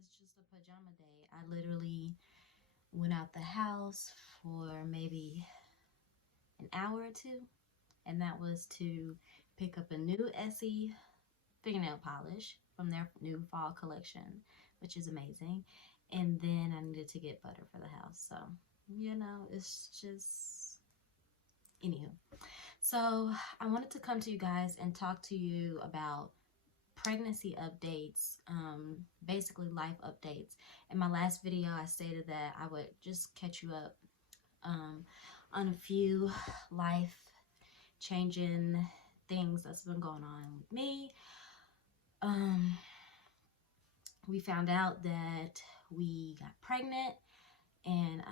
It's just a pajama day. I literally went out the house for maybe an hour or two, and that was to pick up a new Essie fingernail polish from their new fall collection, which is amazing. And then I needed to get butter for the house. So, it's just. Anywho. So, I wanted to come to you guys and talk to you about pregnancy updates, basically life updates. In my last video, I stated that I would just catch you up um, on a few life changing things that's been going on with me. We found out that we got pregnant, and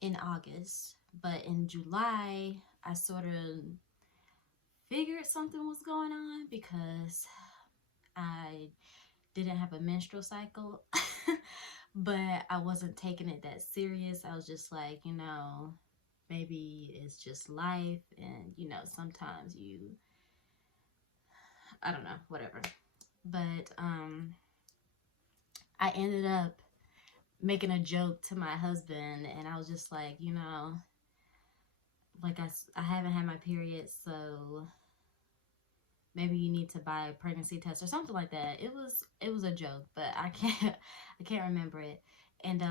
in August, but in July, I sort of figured something was going on because I didn't have a menstrual cycle, but I wasn't taking it that serious. I was just like, maybe it's just life, and sometimes I don't know, whatever. But I ended up making a joke to my husband, and I was just like, like I haven't had my period, so maybe you need to buy a pregnancy test or something like that. It was a joke, but I can't remember it. And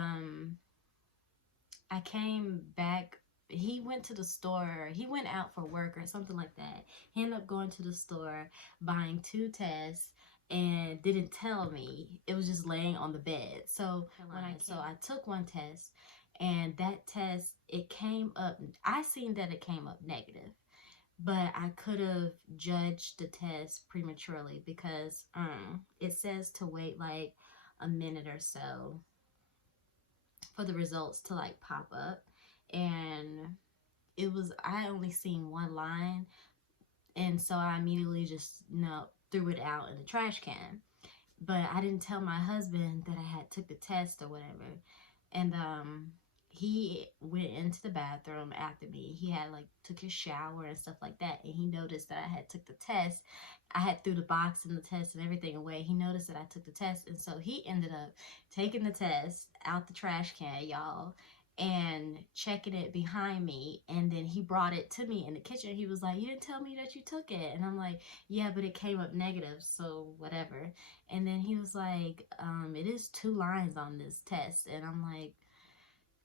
I came back. He went to the store. He went out for work or something like that. He ended up going to the store, buying 2 tests, and didn't tell me. It was just laying on the bed. So I took one test, and that test, it came up. I seen that it came up negative, but I could have judged the test prematurely because it says to wait like a minute or so for the results to like pop up. And I only seen one line, and so I immediately just threw it out in the trash can. But I didn't tell my husband that I had took the test or whatever. And he went into the bathroom after me. He had like took his shower and stuff like that, and he noticed that I had took the test. I had threw the box and the test and everything away. He noticed that I took the test, and so he ended up taking the test out the trash can, y'all, and checking it behind me. And then he brought it to me in the kitchen. He was like, "You didn't tell me that you took it." And I'm like, "Yeah, but it came up negative, so whatever." And then he was like, "It is 2 lines on this test." And I'm like,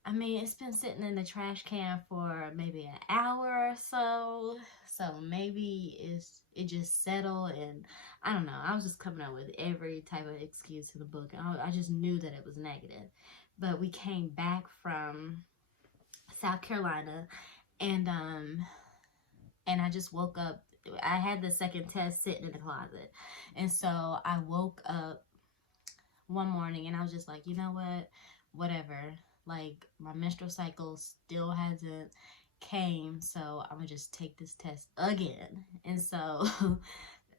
I mean, it's been sitting in the trash can for maybe an hour or so. So maybe it just settled, and I don't know. I was just coming up with every type of excuse in the book. I just knew that it was negative. But we came back from South Carolina, and I just woke up. I had the second test sitting in the closet. And so I woke up one morning, and I was just like, you know what? Whatever. Like, my menstrual cycle still hasn't came, so I'm gonna just take this test again. And so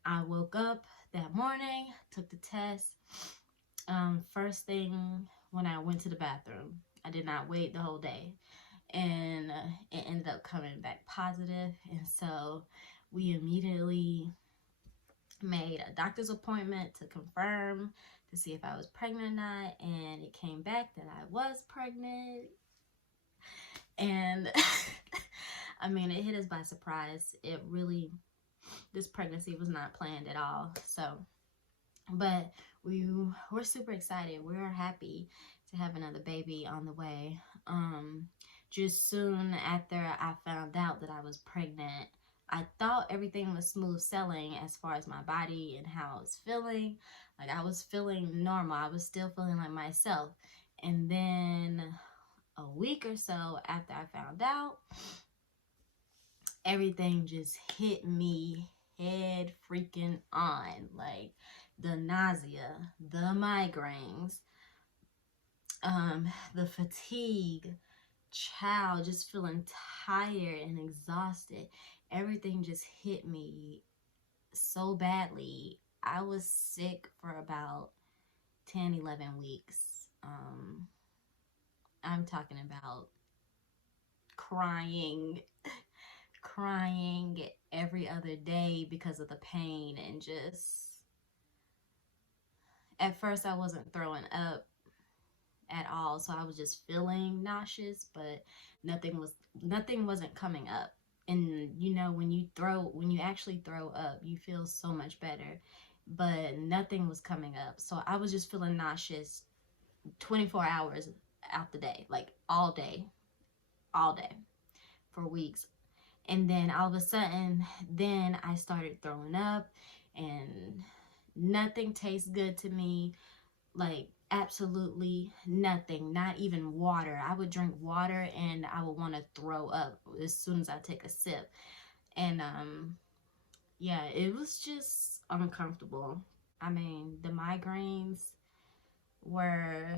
I woke up that morning, took the test. First thing when I went to the bathroom, I did not wait the whole day, and it ended up coming back positive. And so we immediately made a doctor's appointment to confirm to see if I was pregnant or not, and it came back that I was pregnant. And I mean, it hit us by surprise. This pregnancy was not planned at all. So, but we're super excited. We're happy to have another baby on the way. Just soon after I found out that I was pregnant, I thought everything was smooth sailing as far as my body and how I was feeling. Like, I was feeling normal. I was still feeling like myself. And then a week or so after I found out, everything just hit me head freaking on. Like, the nausea, the migraines, the fatigue, child, just feeling tired and exhausted. Everything just hit me so badly. I was sick for about 10, 11 weeks. I'm talking about crying, crying every other day because of the pain, and just At first I wasn't throwing up at all, so I was just feeling nauseous, but nothing wasn't coming up. And you know, when you actually throw up, you feel so much better, but nothing was coming up. So I was just feeling nauseous 24 hours out the day, like all day for weeks. And then all of a sudden, then I started throwing up, and nothing tastes good to me, like absolutely nothing, not even water. I would drink water and I would want to throw up as soon as I take a sip. And yeah, it was just uncomfortable. I mean, the migraines were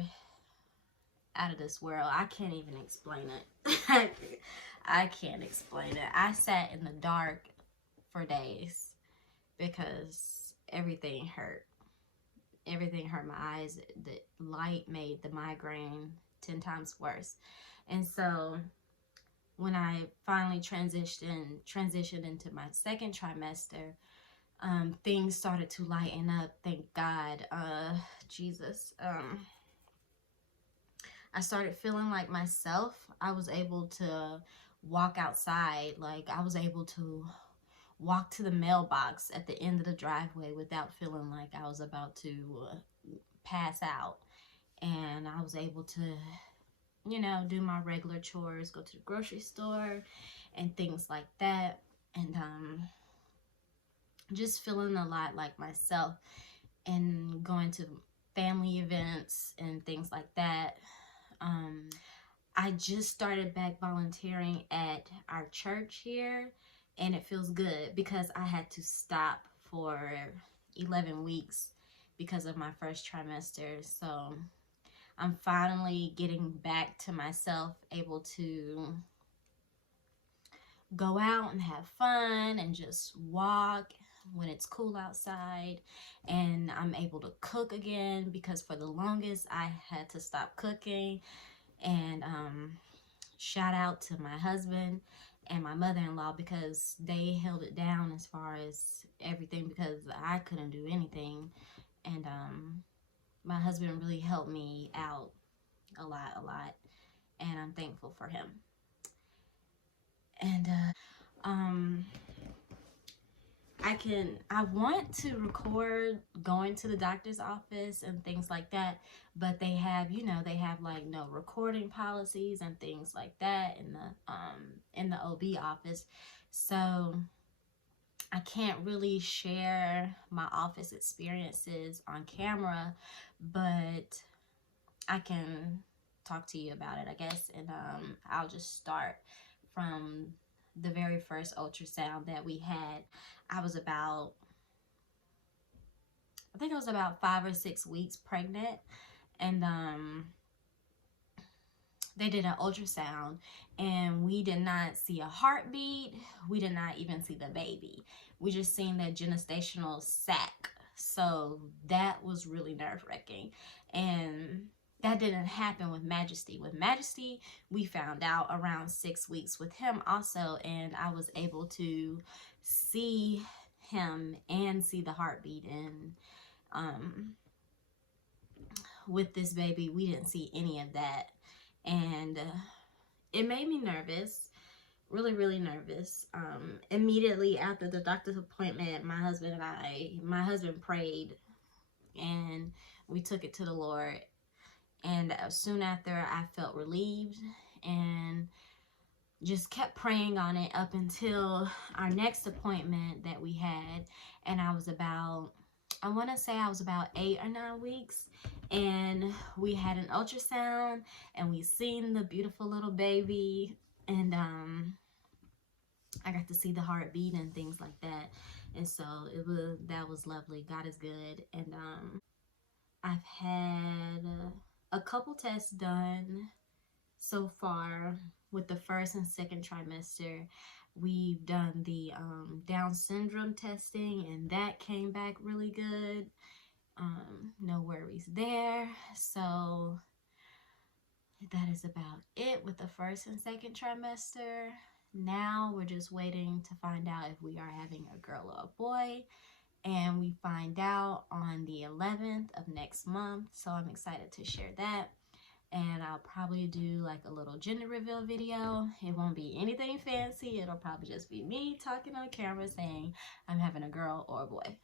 out of this world. I can't even explain it. I can't explain it. I sat in the dark for days because everything hurt. Everything hurt my eyes. The light made the migraine 10 times worse. And so when I finally transitioned into my second trimester, things started to lighten up. Thank God, Jesus. I started feeling like myself. I was able to walk outside. Like I was able to walk to the mailbox at the end of the driveway without feeling like I was about to pass out. And I was able to, you know, do my regular chores, go to the grocery store and things like that. And just feeling a lot like myself, and going to family events and things like that. I just started back volunteering at our church here, and it feels good because I had to stop for 11 weeks because of my first trimester. So I'm finally getting back to myself, able to go out and have fun and just walk when it's cool outside. And I'm able to cook again because for the longest I had to stop cooking. And shout out to my husband and my mother-in-law because they held it down as far as everything, because I couldn't do anything. And my husband really helped me out a lot, and I'm thankful for him. And um I want to record going to the doctor's office and things like that, but they have, you know, they have like no recording policies and things like that in the OB office. So I can't really share my office experiences on camera, but I can talk to you about it, I guess. And I'll just start from the very first ultrasound that we had. I think I was about 5 or 6 weeks pregnant, and they did an ultrasound, and we did not see a heartbeat. We did not even see the baby. We just seen the gestational sac. So that was really nerve-wracking. And that didn't happen with Majesty. With Majesty, we found out around 6 weeks with him also, and I was able to see him and see the heartbeat. And with this baby, we didn't see any of that. And it made me nervous, really nervous. Immediately after the doctor's appointment, my husband prayed, and we took it to the Lord. And soon after, I felt relieved and just kept praying on it up until our next appointment that we had. And I want to say I was about 8 or 9 weeks, and we had an ultrasound, and we seen the beautiful little baby, and I got to see the heartbeat and things like that. And so that was lovely. God is good. And I've had a couple tests done so far with the first and second trimester. We've done the Down syndrome testing, and that came back really good. No worries there. So that is about it with the first and second trimester. Now we're just waiting to find out if we are having a girl or a boy. and we find out on the 11th of next month. So I'm excited to share that. And I'll probably do like a little gender reveal video. It won't be anything fancy. It'll probably just be me talking on camera saying I'm having a girl or a boy.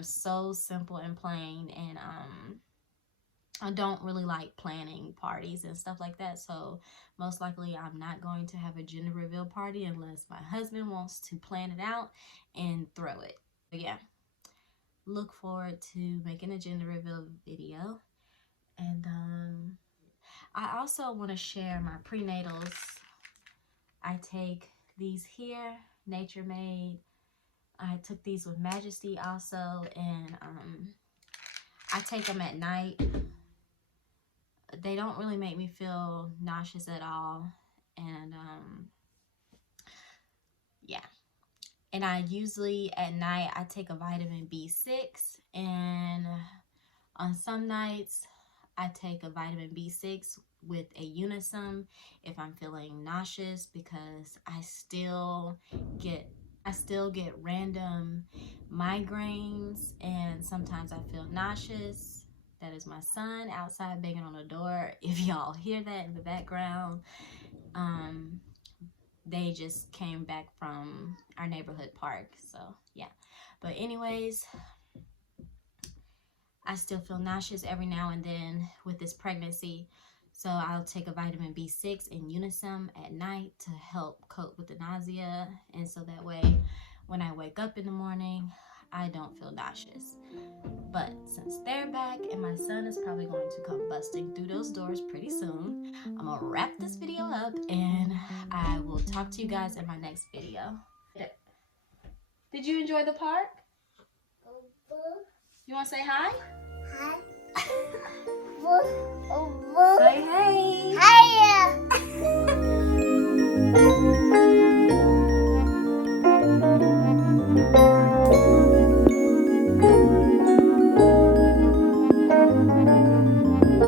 So simple and plain, and I don't really like planning parties and stuff like that, so most likely I'm not going to have a gender reveal party unless my husband wants to plan it out and throw it. But yeah, look forward to making a gender reveal video. And I also want to share my prenatals. I take these here, Nature Made. I took these with Majesty also, and I take them at night. They don't really make me feel nauseous at all, and yeah. And I usually at night I take a vitamin B6, and on some nights I take a vitamin B6 with a Unisum if I'm feeling nauseous, because I still get random migraines, and sometimes I feel nauseous. That is my son outside banging on the door. If y'all hear that in the background, they just came back from our neighborhood park. So yeah, but anyways, I still feel nauseous every now and then with this pregnancy, so I'll take a vitamin B6 and Unisum at night to help cope with the nausea, and so that way when I wake up in the morning I don't feel nauseous. But since they're back and my son is probably going to come busting through those doors pretty soon, I'm gonna wrap this video up, and I will talk to you guys in my next video. Did you enjoy the park? You want to say hi? Hi. Say hey. Hiya.